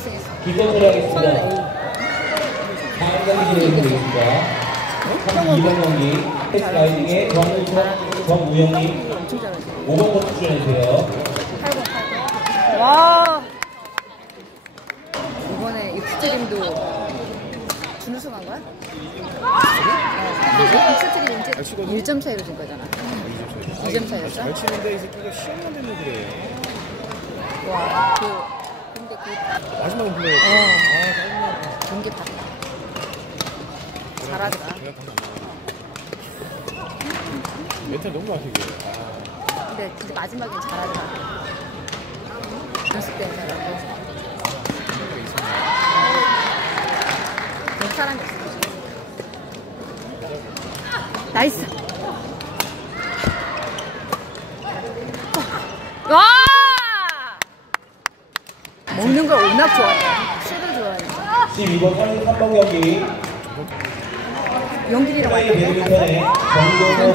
2승했어. 기권을 하겠습니다. A. 다음 경기 진행되겠습니다. 32번 경기 패스 라이딩의 정우성, 정우영님 엄청 잘하지. 5번부터 출연해주세요. 8번, 8번. 와! 이번에 익스트림도 준우승 한 거야? 어. 익스트림 이제 1점 차이로 진 거잖아. 2점 차이였어? 잘 치는데 이 새끼가 시험만 되면 그래. 와, 그, 근데 그, 마지막은 불러야 어. 아. 경기 봤다. 잘하더라. 멘탈 너무 막히게. 아, 근데 진짜 마지막엔 잘하더라. 연습 때는 잘하고. 사람이 없어. 나이스. 먹는 걸 워낙 좋아해. 술을 좋아하니까. 12번 33번 경기 연길이라고 플레이? 배드민턴의 정동호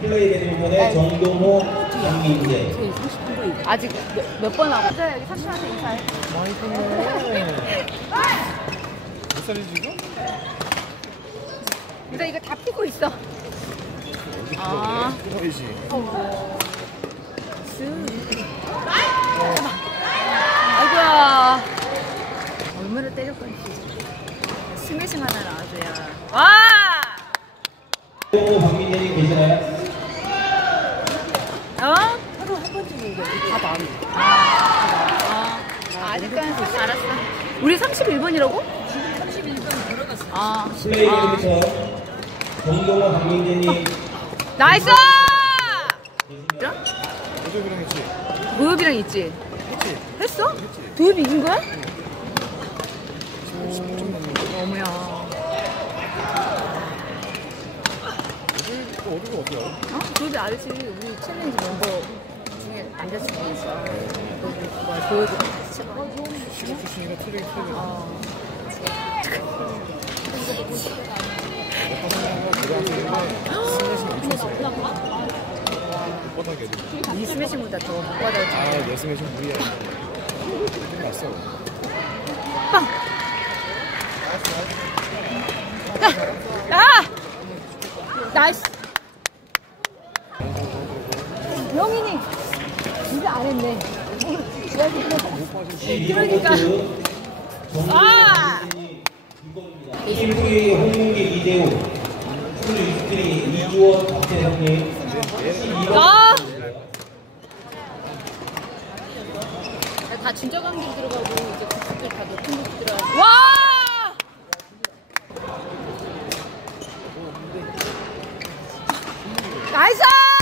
플레이 배드민턴의 정동호 강민재 아직 몇 번 하고. 네, 여기 삼촌한테 인사해. 많이 컸네. 몇 살이지 지금? 근데 이거 다 피고 있어. 어디 아. 그거 끊어야지. 아이고야. 얼마나 때릴 건지. 스매싱 하나는 아주야. 와! 정동호 강민재님 계시나요? 어? 하루 한 번쯤 얘기해. 다 마음이. 아, 아, 아직까지 알았어. 우리 31번이라고? 31번 들어갔어. 아, 플레이 아. 배드민턴 정동호 강민재님 나이스! 그럼 했지? 도엽이랑 있지? 했지? 했어? 도엽이 이긴 거야? 10분 넘는 어머야. 어디가 어디야? 어? 도엽이 알지? 우리 챌린지 멤버 시골 출신이가 트랙이 트랙이. 어. 뻣뻣하게 해도. 이 스매싱보다 더 못 받아야지. 아, 내 스매싱 무리야. 끝났어. 빵! 그러니까. 아! 팀프리 홍문기 이대호 승리 유스트리 이주원 박태성님 12번 야! 다 진짜 감독 들어가고 이제 국수들 다 높은 곳 들어가고. 와! 나이스!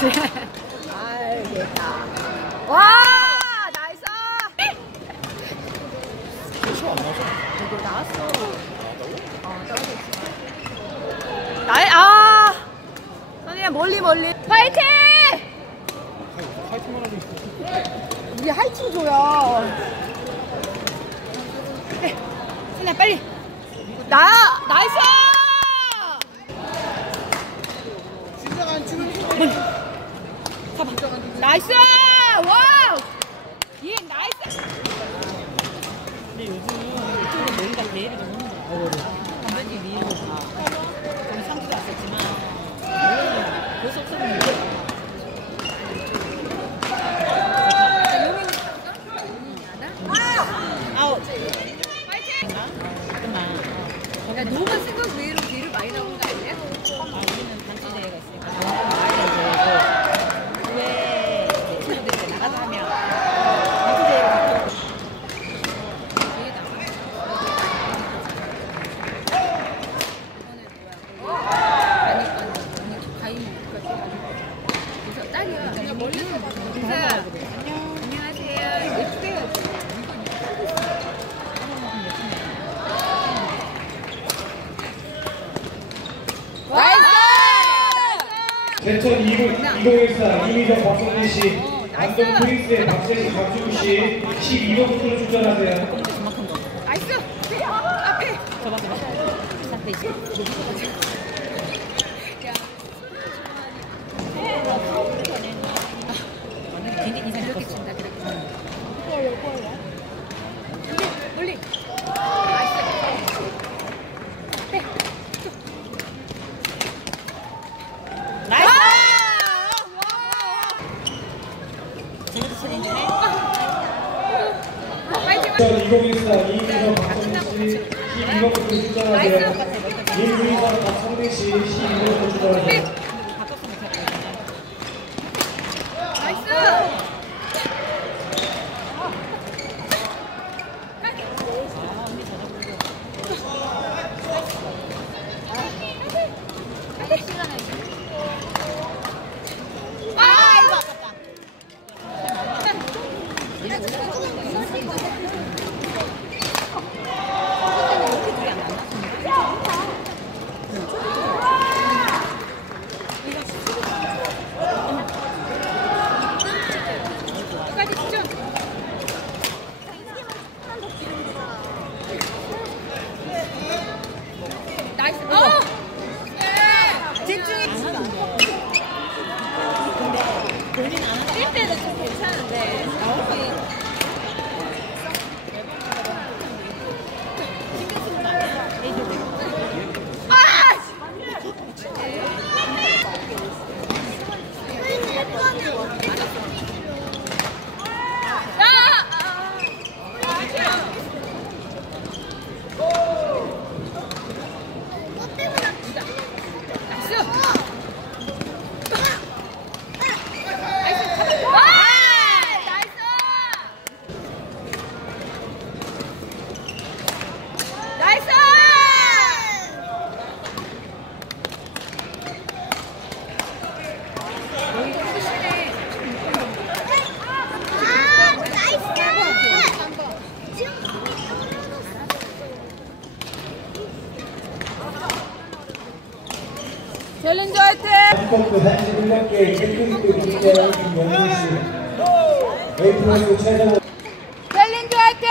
알겠다. 와! 나이스! 시험 안 나죠? 이거 나왔어. 어, 떨어졌지. 나이, 아! 선이야, 멀리, 멀리. 파이팅! 파이팅만 하지. 우리 하이팅 줘요. 그래. 선이야, 빨리. 나, 나이스! 잡아. 나이스! 와우! 예, 나이스! 야, 너만 생각 외로 뒤를 많이 나오는 거 아니야? 왜 친구들이 나가서 하면 대천 2014 이미정 박성진 씨, 안동 프린스의 박세식 박주구 씨 12번부터 출전하세요. 나이스! 앞에! 저봐, 저봐. 앞에 있어. 굉장히 인상 이렇게 친다, 그래. 멀리, 멀리. 나이스! 저것도 소리 주네. 파 이팅! 대천 2014 이미정 박성진 씨 12번부터 출전하세요. 임유희선 박성진 씨 12번부터 출전하세요. Yeah. 한국도 31명께 1등급 김재영 김영민 씨, 웨이트먼스 최정호 챌린저 화이팅!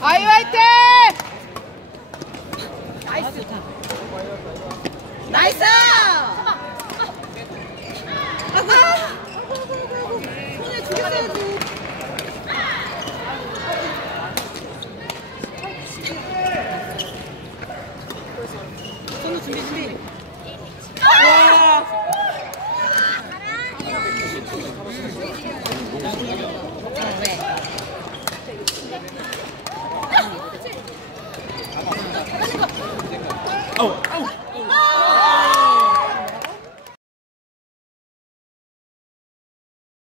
아이 화이팅! 나이스 나이스! 손에 죽였어야지 손을 준비 준비 아,